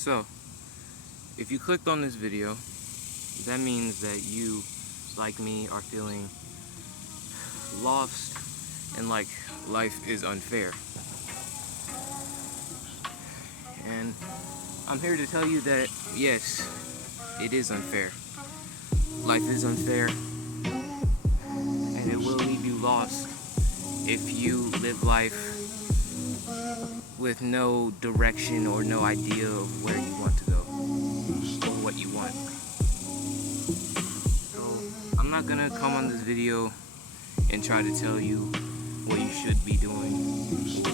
So, if you clicked on this video, that means that you, like me, are feeling lost and like life is unfair. And I'm here to tell you that, yes, it is unfair. Life is unfair, and it will leave you lost if you live life with no direction or no idea of where you want to go or what you want. So I'm not gonna come on this video and try to tell you what you should be doing or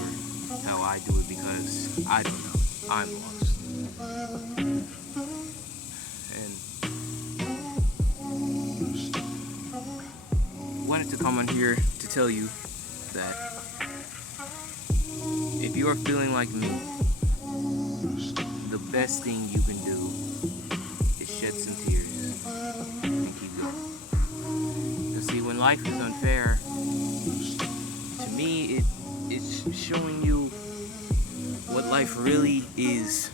how I do it, because I don't know. I'm lost. And wanted to come on here to tell you that if you are feeling like me, the best thing you can do is shed some tears and keep going. Because see, when life is unfair, to me, it's showing you what life really is,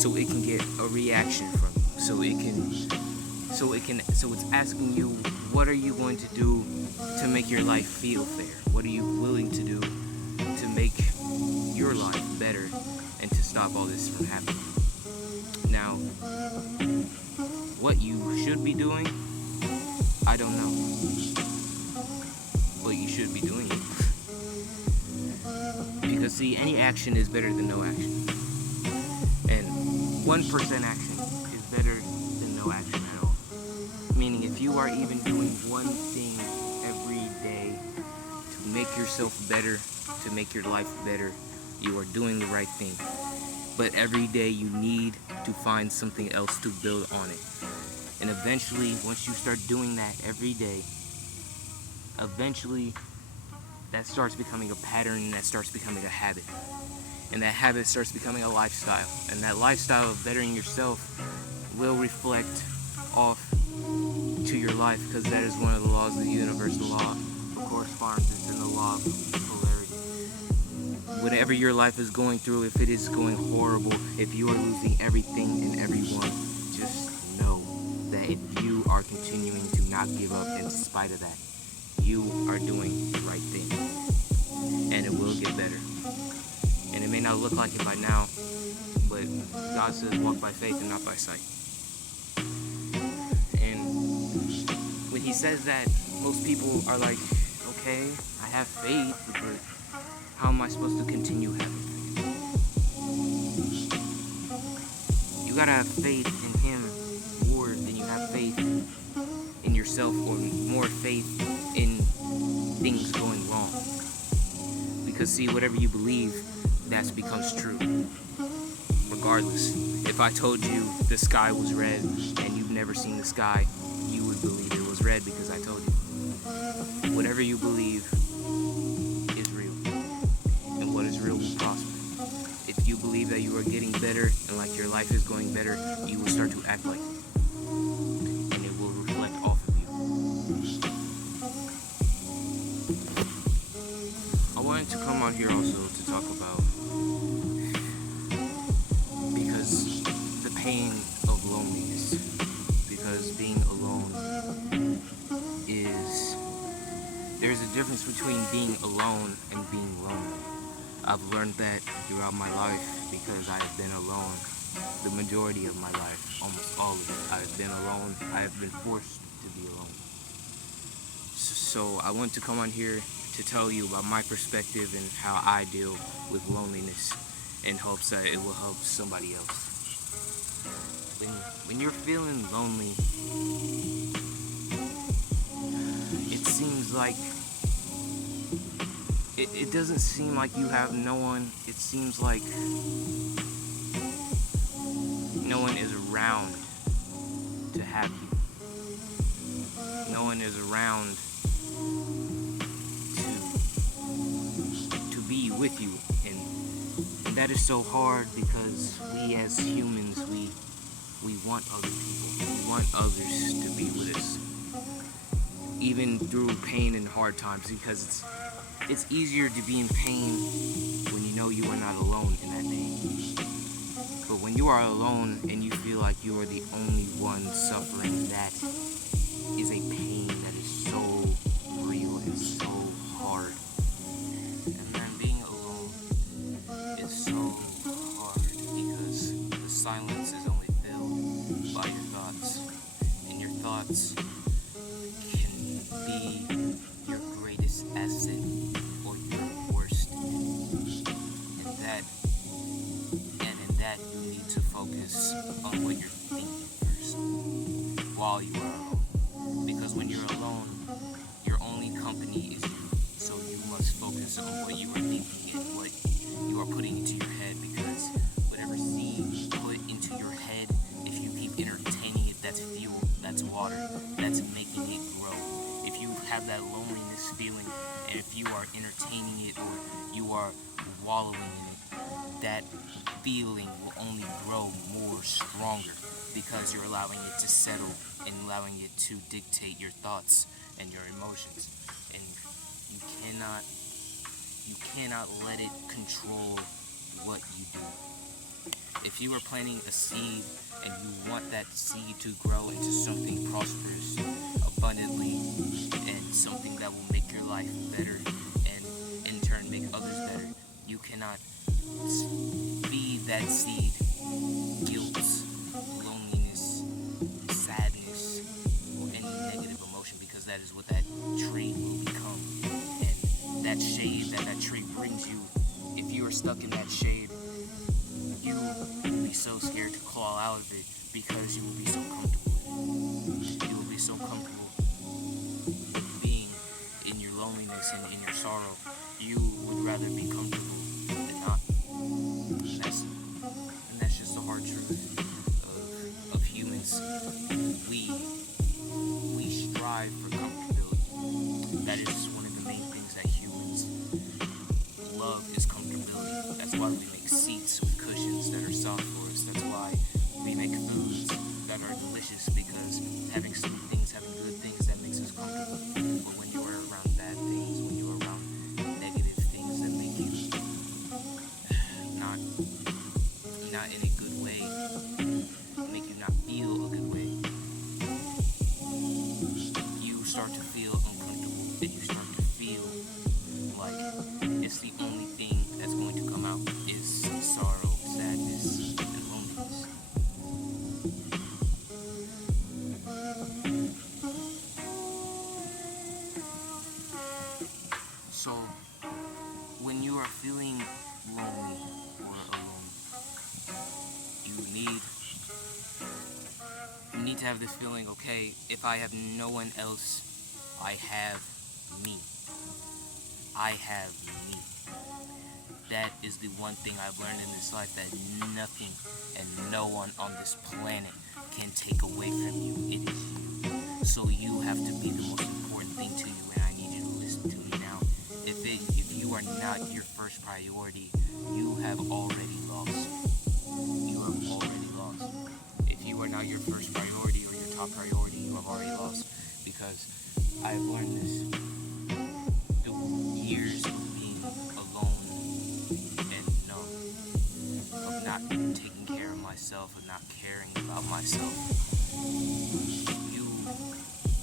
so it can get a reaction from you. So it's asking you, what are you going to do to make your life feel fair? What are you willing to do to make your life better and to stop all this from happening? Now, what you should be doing, I don't know. But you should be doing it. Because see, any action is better than no action. And 1% action is better than no action at all. Meaning, if you are even doing one thing every day to make yourself better, to make your life better, you are doing the right thing. But every day you need to find something else to build on it. And eventually, once you start doing that every day, eventually that starts becoming a pattern, and that starts becoming a habit. And that habit starts becoming a lifestyle. And that lifestyle of bettering yourself will reflect off to your life, because that is one of the laws of the universe, the law of correspondence and the law of polarity. Whatever your life is going through, if it is going horrible, if you are losing everything and everyone, just know that if you are continuing to not give up in spite of that, you are doing the right thing, and it will get better. And it may not look like it by now, but God says walk by faith and not by sight. And when he says that, most people are like, okay, I have faith, but how am I supposed to continue having faith? You gotta have faith in him more than you have faith in yourself, or more faith in things going wrong. Because see, whatever you believe, that becomes true. Regardless, if I told you the sky was red and you've never seen the sky, you would believe it was red because I told you. Whatever you believe is real, and what is real will prosper. If you believe that you are getting better and like your life is going better, you will start to act like it, and it will reflect off of you. I wanted to come on here also to talk about, because the pain of loneliness, because being alone is, there's a difference between being alone and being lonely. I've learned that throughout my life, because I have been alone the majority of my life, almost all of it. I have been alone. I have been forced to be alone. So I want to come on here to tell you about my perspective and how I deal with loneliness, in hopes that it will help somebody else. When you're feeling lonely, it seems like it doesn't seem like you have no one. It seems like no one is around to have you. No one is around to be with you, and that is so hard, because we as humans, we want other people. We want others to be with us, even through pain and hard times, because it's easier to be in pain when you know you are not alone in that pain. But when when you are alone and you feel like you are the only one suffering, that is a pain that is so real and so hard. And then being alone is so hard because the silence is only filled by your thoughts. And your thoughts can be your greatest asset or your worst. And in that you need to focus on what you're thinking first while you are alone. Because when you're alone, your only company is you. So you must focus on what you are thinking and what you are putting into your head, because whatever seed you put into your head, if you keep entertaining it, that's fuel, that's water, that's making it grow. If you have that loneliness feeling, and if you are entertaining it or you are wallowing in it, that feeling will only grow more stronger because you're allowing it to settle and allowing it to dictate your thoughts and your emotions. And you cannot let it control what you do. If you are planting a seed and you want that seed to grow into something prosperous, abundantly, and something that will make your life better and in turn make others better, you cannot feed that seed guilt, loneliness, sadness, or any negative emotion, because that is what that tree will become. And that shade that tree brings you, if you are stuck in that shade, you will be so scared to claw out of it because you will be so comfortable. You will be so comfortable being in your loneliness and in your sorrow. You would rather be comfortable than not. And that's just the hard truth of humans. We strive for comfortability. That is one of the main things that humans love, is comfortability. That's why we make seats with cushions that are soft for us. That's why we make foods that are delicious, because having sweet things, having good things, that makes us comfortable. But when you are around bad things, when you are around negative things that make you not in a good way, make you not feel a good way, you start to feel uncomfortable, and you start to feel like it's the only thing that's going to come out is sorrow, sadness, and loneliness. So, when you are feeling lonely or alone, you need to have this feeling, okay, if I have no one else, I have me. I have me. That is the one thing I've learned in this life, that nothing and no one on this planet can take away from you. It is you. So you have to be the most important thing to you, and I need you to listen to me now. If you are not your first priority, you have already lost. You have already lost. If you are not your first priority or your top priority, you have already lost. Because I've learned this through years of being alone and numb, of not taking care of myself, of not caring about myself. You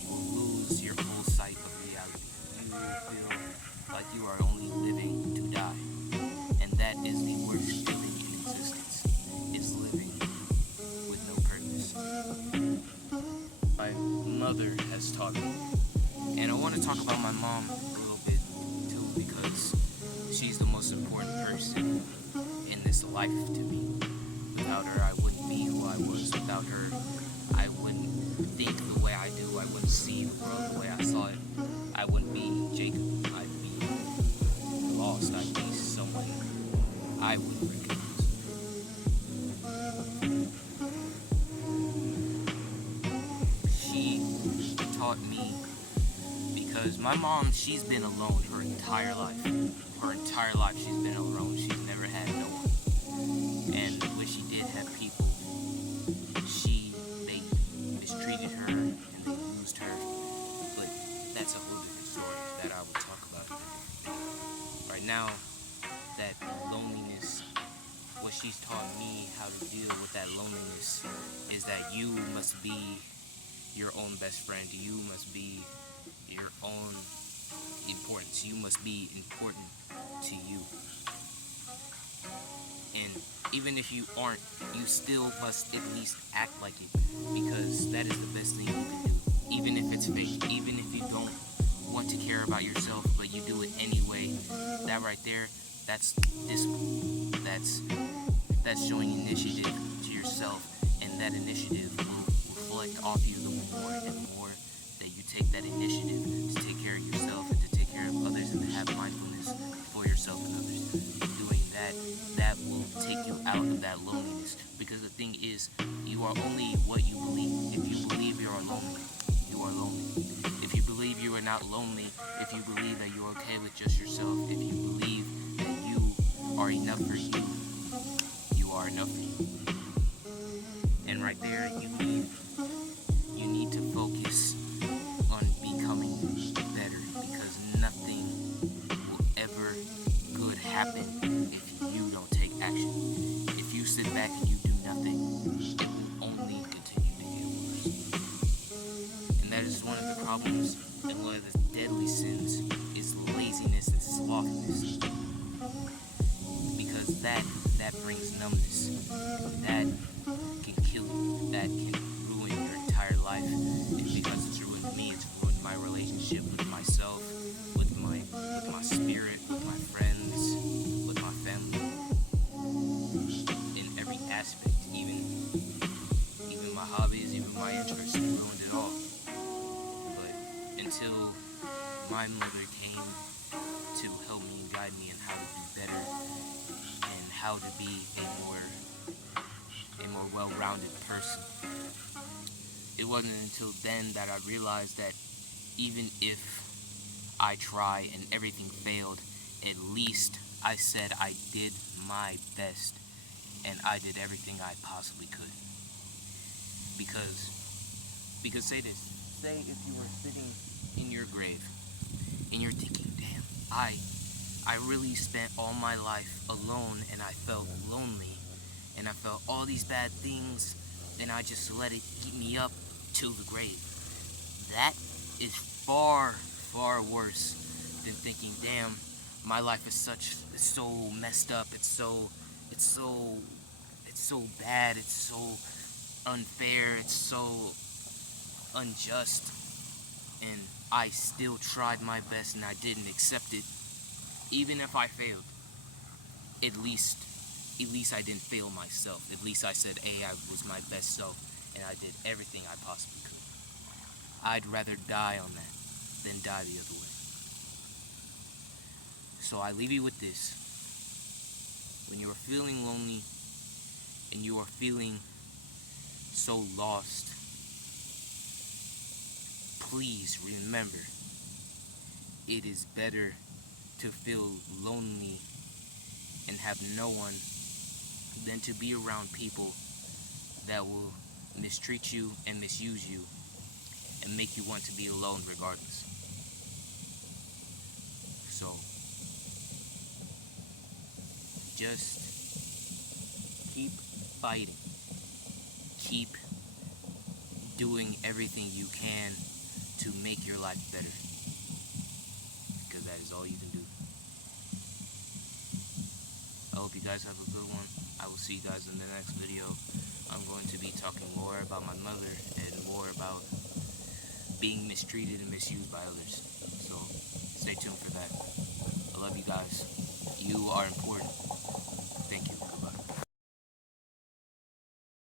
will lose your full sight of reality. You will feel like you are only living to die. And that is the worst feeling in existence, is living with no purpose. My mother has taught me. And I want to talk about my mom a little bit too, because she's the most important person in this life to me. Without her, I wouldn't be who I was. Without her, I wouldn't think the way I do. I wouldn't see the world the way I saw it. I wouldn't be Jacob. I'd be lost. I'd be someone I wouldn't recognize. She taught me, because my mom, she's been alone her entire life. Her entire life she's been alone. She's never had no one. And when she did have people, they mistreated her and they used her. But that's a whole different story that I will talk about. Right now, that loneliness, what she's taught me how to deal with You must be your own best friend. You must be your own importance. You must be important to you. And even if you aren't, you still must at least act like it, because that is the best thing you can do. Even if it's fake, even if you don't want to care about yourself, but you do it anyway, that right there, that's discipline. That's showing initiative to yourself, and that initiative will reflect off you the more and more that you take that initiative to take care of yourself and to take care of others and to have mindfulness for yourself and others. Doing that will take you out of that loneliness, because the thing is, you are only what you believe. If you believe you are lonely, you are lonely. If you believe you are not lonely, if you believe that you're okay with just yourself, if you believe that you are enough for you, you are enough for you. And right there, you need to focus on becoming better, because nothing will ever good happen if you don't take action. If you sit back and you do nothing, it will only continue to get worse. And that is one of the problems, and one of the deadly sins is laziness and slothfulness. Because that brings numbness. That can kill you. That can ruin your entire life. And because it's ruined me, it's ruined my relationship with myself, with my spirit, with my friends, with my family. In every aspect, even my hobbies, even my interests, it ruined it all. But until my mother came to help me and guide me in how to do better and how to be a more well-rounded person, it wasn't until then that I realized that even if I try and everything failed, at least I said I did my best and I did everything I possibly could. Because say this, say if you were sitting in your grave and you're thinking, damn, I really spent all my life alone, and I felt lonely, and I felt all these bad things, and I just let it keep me up to the grave. That is far, far worse than thinking, damn, my life is so messed up, it's so bad, it's so unfair, it's so unjust, and I still tried my best and I didn't accept it. Even if I failed, at least I didn't fail myself. At least I said, hey, I was my best self and I did everything I possibly could. I'd rather die on that than die the other way. So I leave you with this. When you are feeling lonely and you are feeling so lost, please remember, it is better to feel lonely and have no one than to be around people that will mistreat you and misuse you and make you want to be alone regardless. So, just keep fighting. Keep doing everything you can to make your life better, because that is all you can do. I hope you guys have a good one. I will see you guys in the next video. I'm going to be talking more about my mother and more about being mistreated and misused by others. So stay tuned for that. I love you guys. You are important.